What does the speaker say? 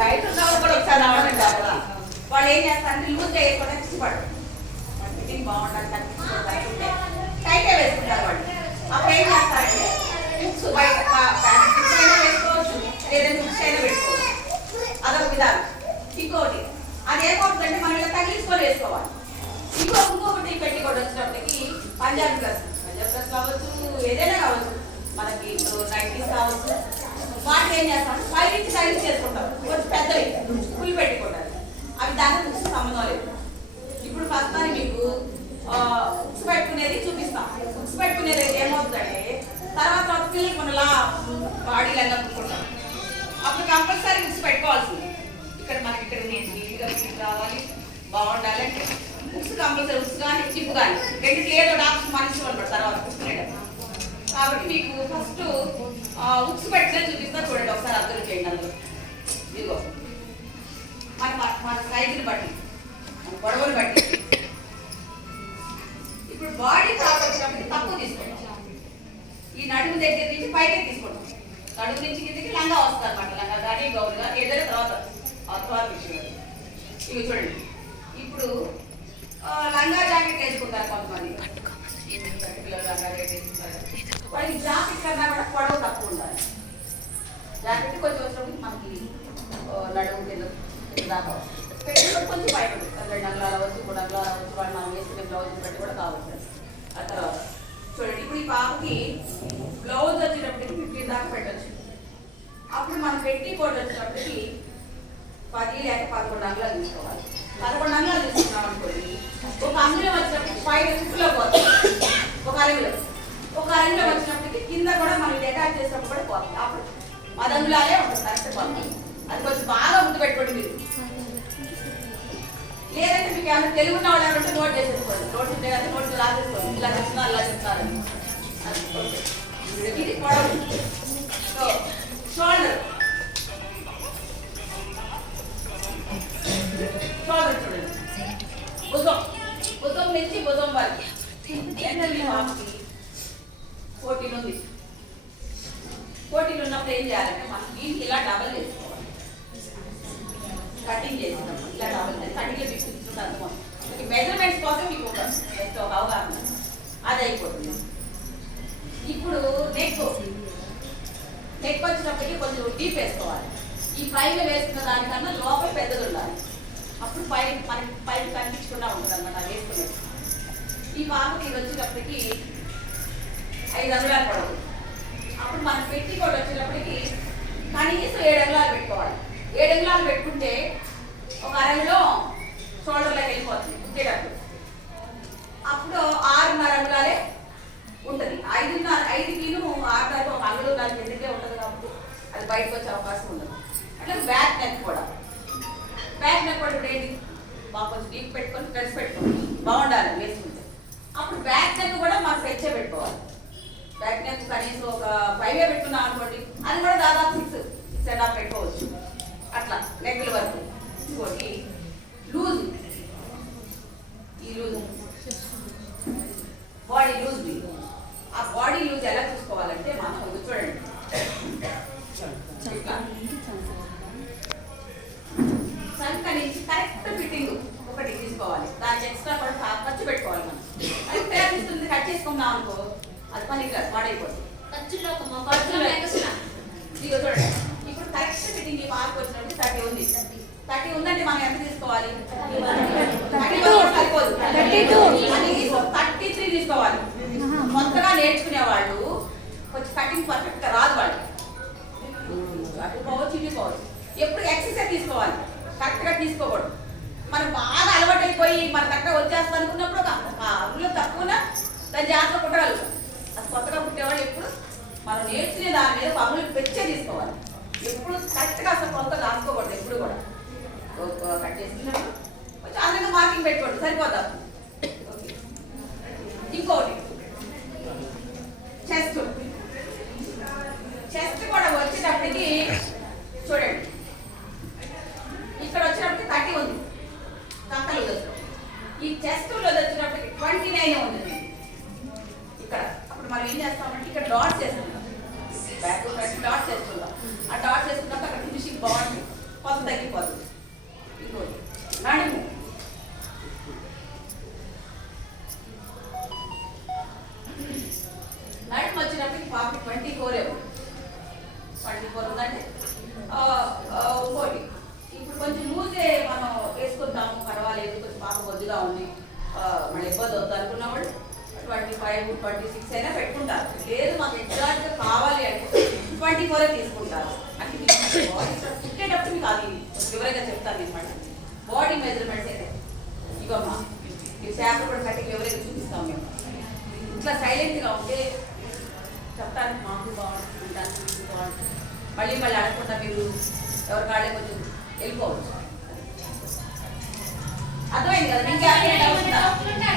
బయట ఉన్నవాళ్ళు కూడా ఒకసారి రావడం కాదు. వాళ్ళు ఏం చేస్తారంటే లూజ్ చేయకుండా ఇష్టపడరు. ఫిట్టింగ్ బాగుండాలి కనిపించుకుంటే టైటే వేసుకుంటారు వాళ్ళు. అప్పుడు ఏం చేస్తారంటే బుక్స్ బయట అయినా వేసుకోవచ్చు, లేదంటే బుక్స్ అయినా పెట్టుకోవచ్చు. అదొక విధానం. ఇంకోటి అది ఏమవుతుందంటే మనం ఇలా తగిలించుకొని వేసుకోవాలి. ఇంకొకటి పెట్టికోటి వచ్చినప్పటికి పంజాబీ డ్రెస్ కావచ్చు, ఏదైనా కావచ్చు, మనకి ఇప్పుడు నైటీస్ కావచ్చు, వాటిని ఏం చేస్తాం పై నుంచి తగిలించి చేసుకుంటాం. కొంచెం పెద్దవి ఫుల్ పెట్టుకుంటారు. అవి దానికి బుక్స్ సంబంధం లేదు. ఇప్పుడు ఫస్ట్ మీకు బుక్స్ పెట్టుకునేది చూపిస్తాం. బుక్స్ పెట్టుకునేది ఏమవుతుందంటే తర్వాత పిల్లలకి మనలా బాడీ లాగా అనుకుంటాం. అప్పుడు కంపల్సరీ బుక్స్ పెట్టుకోవాల్సింది. ఇక్కడ మనకి ఇక్కడ నేను నీట్గా రావాలి, బాగుండాలి అంటే బుక్స్ కంపల్సరీ. బుక్స్ కానీ జిప్ కానీ రెండుకి ఏదో డాక్టర్ మనిషి వాళ్ళు తర్వాత చూసుకునేటప్పుడు. కాబట్టి మీకు ఫస్ట్ బుక్స్ పెట్టిన చూపిస్తా, చూడండి ఒకసారి అబ్జర్వ్ చేయండి. అందులో ఇదిగో మన సైజుని బట్టి, మన పొడవుని బట్టి ఇప్పుడు బాడీ టాప్ వచ్చినప్పటికి తక్కువ తీసుకుంటాం. ఈ నడుము దగ్గర నుంచి పైకి తీసుకుంటాం. నడుము నుంచి కిందకి లంగా వస్తుంది అనమాట. లంగా కానీ గౌరు కానీ ఏదైనా తర్వాత విషయం. ఇవి చూడండి. ఇప్పుడు లంగా జాకెట్ వేసుకుంటారు కొంతమంది. పిల్లలు లంగా జాకెట్ వేసుకుంటారు. వాళ్ళకి జాకెట్ కన్నా కూడా పొడవు తక్కువ ఉండాలి. జాకెట్ కొంచెం వచ్చినప్పుడు మనకి నడుము కింద దాకా పెట్టుబడి కొంచెం బయట 2 అంగుళాలు అవ్వచ్చు, 3 అంగుళాలు అవ్వచ్చు. వాళ్ళు మనం వేసుకునే బ్లౌజ్ బట్టి కూడా కావచ్చు. ఆ తర్వాత చూడండి, ఇప్పుడు ఈ పాపకి బ్లౌజ్ వచ్చేటప్పటికి 15 దాకా పెట్టచ్చు. అప్పుడు మనం పెట్టి కోట్ వచ్చేటప్పటికి 10 లేక 11 అంగుళాలు తీసుకోవాలి. 11 అంగుళాలు తీసుకున్నాం అనుకోండి, ఒక అంగుళం వచ్చినప్పటికి పైన చుట్టులో పోతుంది. ఒక అరంగుళం వచ్చినప్పటికి కింద కూడా మనం అటాచ్ చేసినప్పుడు కూడా పోతుంది. అప్పుడు 10 అంగుళాలే ఉంటుంది కష్టపడుతుంది. అది కొంచెం బాగా గుర్తు పెట్టుకోండి మీరు. లేదంటే మీకు ఏమైనా తెలుగు ఉన్న వాళ్ళు ఎవరంటే నోట్ చేసేసుకోండి. నోట్స్ ఉంటే కదా నోట్స్ రాసేసుకోండి. ఇలా చెప్తున్నారు అలా చెప్తారని. ఇది పొడవు. సో షోల్డర్ చూడండి, భుజం నుంచి భుజం వరకు ఏంటంటే మాకు 14 ఉంది. 14 ఉన్నప్పుడు ఏం చేయాలంటే మనం దీనికి ఇలా డబల్ చేసుకోవాలి. కటింగ్ చేసినప్పుడు ఇలా డబల్ కటింగ్లో తీసుకుంటాను. మెజర్మెంట్స్ కోసం మీకు జస్ట్ ఒక అవగాహన అది అయిపోతుంది. ఇప్పుడు నెక్ వచ్చినప్పటికీ కొంచెం డీప్ వేసుకోవాలి. ఈ పైన వేసుకున్న దానికన్నా లోపల పెద్దది ఉండాలి. అప్పుడు మనకి పైన కనిపించకుండా ఉంటుంది అన్నమాట వేసుకునేది. ఈ పాపకి ఇది వచ్చేటప్పటికి 5 అంగుళాలు పడవు. అప్పుడు మనం పెట్టి కూడా వచ్చేటప్పటికి కనీసం 7 అంగుళాలు పెట్టుకోవాలి. 7 అంగుళాలు పెట్టుకుంటే ఒక అరలో షోల్డర్లోకి వెళ్ళిపోతుంది కుట్టేటప్పుడు. అప్పుడు 6.5 అంగుళాలే ఉంటుంది. 5కి 6 ఒక అంగుళం దానికి ఎందుకే ఉంటుంది కాబట్టి అది బయటకు వచ్చే అవకాశం ఉండదు. అట్లా బ్యాక్ నెక్ కూడా ఇప్పుడు ఏంటి బాగా కొంచెం డీప్ పెట్టుకొని డ్రెస్ పెట్టుకోండి, బాగుండాలి వేసుకుంటే. అప్పుడు బ్యాక్ నెక్ కూడా మనం పెంచే పెట్టుకోవాలి. బ్యాక్ నెక్ కనీసం ఒక 5 పెట్టుకున్నాం అనుకోండి, అది కూడా దాదాపు 6 పెట్టుకోవచ్చు. అట్లా నెక్కుల వరకు. ఇంకోటి లూజ్, ఈ లూజ్ బాడీ లూజ్. ఆ బాడీ లూజ్ ఎలా చూసుకోవాలంటే మనం చూడండి, సంక నుంచి కరెక్ట్ ఫిట్టింగ్ ఒకటి తీసుకోవాలి. దానికి ఎక్స్ట్రా కూడా ఖర్చు పెట్టుకోవాలి. మనం అది ప్రయత్నిస్తుంది కట్ చేసుకున్నాం అనుకో, అది పని పాడైపోతుంది. ఇదిగో చూడండి, ఇప్పుడు కరెక్ట్ ఫిట్టింగ్ ఈ మార్క్ వచ్చినప్పుడు 30 ఉంది. 30 ఉందంటే మనం ఎంత తీసుకోవాలి? 33 తీసుకోవాలి. కొత్తగా నేర్చుకునే వాళ్ళు కొంచెం కటింగ్ పర్ఫెక్ట్గా రాదు వాళ్ళు. అటు పోవచ్చు, ఇది పోవచ్చు. ఎప్పుడు ఎక్సర్సైజ్ తీసుకోవాలి, కరెక్ట్గా తీసుకోకూడదు. మనం బాగా అలవాటు అయిపోయి మన కరెక్ట్గా వచ్చేస్తాం అనుకున్నప్పుడు ఒక అందులో తక్కువ దాన్ని జాగ్రత్త కుట్టగలుగుతాం. అది కొత్తగా కుట్టేవాళ్ళు ఎప్పుడు మనం నేర్చుకునే దాని మీద పనులు పెంచే తీసుకోవాలి. ఎప్పుడు కరెక్ట్గా అసలు కొంత రాసుకోకూడదు. ఎప్పుడు కూడా కట్ చేసుకున్నప్పుడు కొంచెం అందంగా మార్కింగ్ పెట్టుకోండి, సరిపోతాం. ఇంకోటి చెస్ట్ కూడా వచ్చేటప్పటికి చూడండి, ఇక్కడ వచ్చినప్పటికి 30 ఉంది కక్కలు వచ్చి. ఈ చెస్ట్లో వచ్చినప్పటికి 29 ఉంది ఇక్కడ. అప్పుడు మనం ఏం చేస్తామంటే ఇక్కడ డాట్స్ వేసుకుంటాం, బ్యాక్ ఫ్రంట్ డాట్స్ వేసుకుంటాం. ఆ డాట్స్ వేసుకున్నప్పుడు అక్కడ ఫినిషింగ్ బాగుంటుంది. కొత్త తగ్గిపోతుంది. ఇంకోటి నడుము నడుము వచ్చినప్పటికి పాపకి 24 24 ఉందంటే ఇంకోటి ఇప్పుడు కొంచెం లూజే మనం వేసుకుంటాము, పర్వాలేదు, కొంచెం పాప కొద్దిగా ఉంది, మళ్ళీ ఇబ్బంది అవుతుంది అనుకున్న వాళ్ళు 25, 26 అయినా పెట్టుకుంటారు. లేదు మాకు ఎగ్జాక్ట్గా కావాలి అంటే 24 తీసుకుంటారు. అంటే బాడీ పుట్టేటప్పుడు మీకు అది వివరంగా చెప్తాను అనమాట. బాడీ మెజర్మెంట్స్ అయితే ఇవమ్మా, ఈ శాంపుల్ కూడా కట్టి వివరంగా చూపిస్తాం మేము. ఇట్లా సైలెంట్గా ఉంటే చెప్తానికి మాకు బాగుంటుంది, వినడానికి బాగుంటుంది. మళ్ళీ అనుకుంటా మీరు ఎవరి కాళ్ళే కొంచెం వెళ్ళిపోవచ్చు. అర్థమైంది కదా? ఇంకా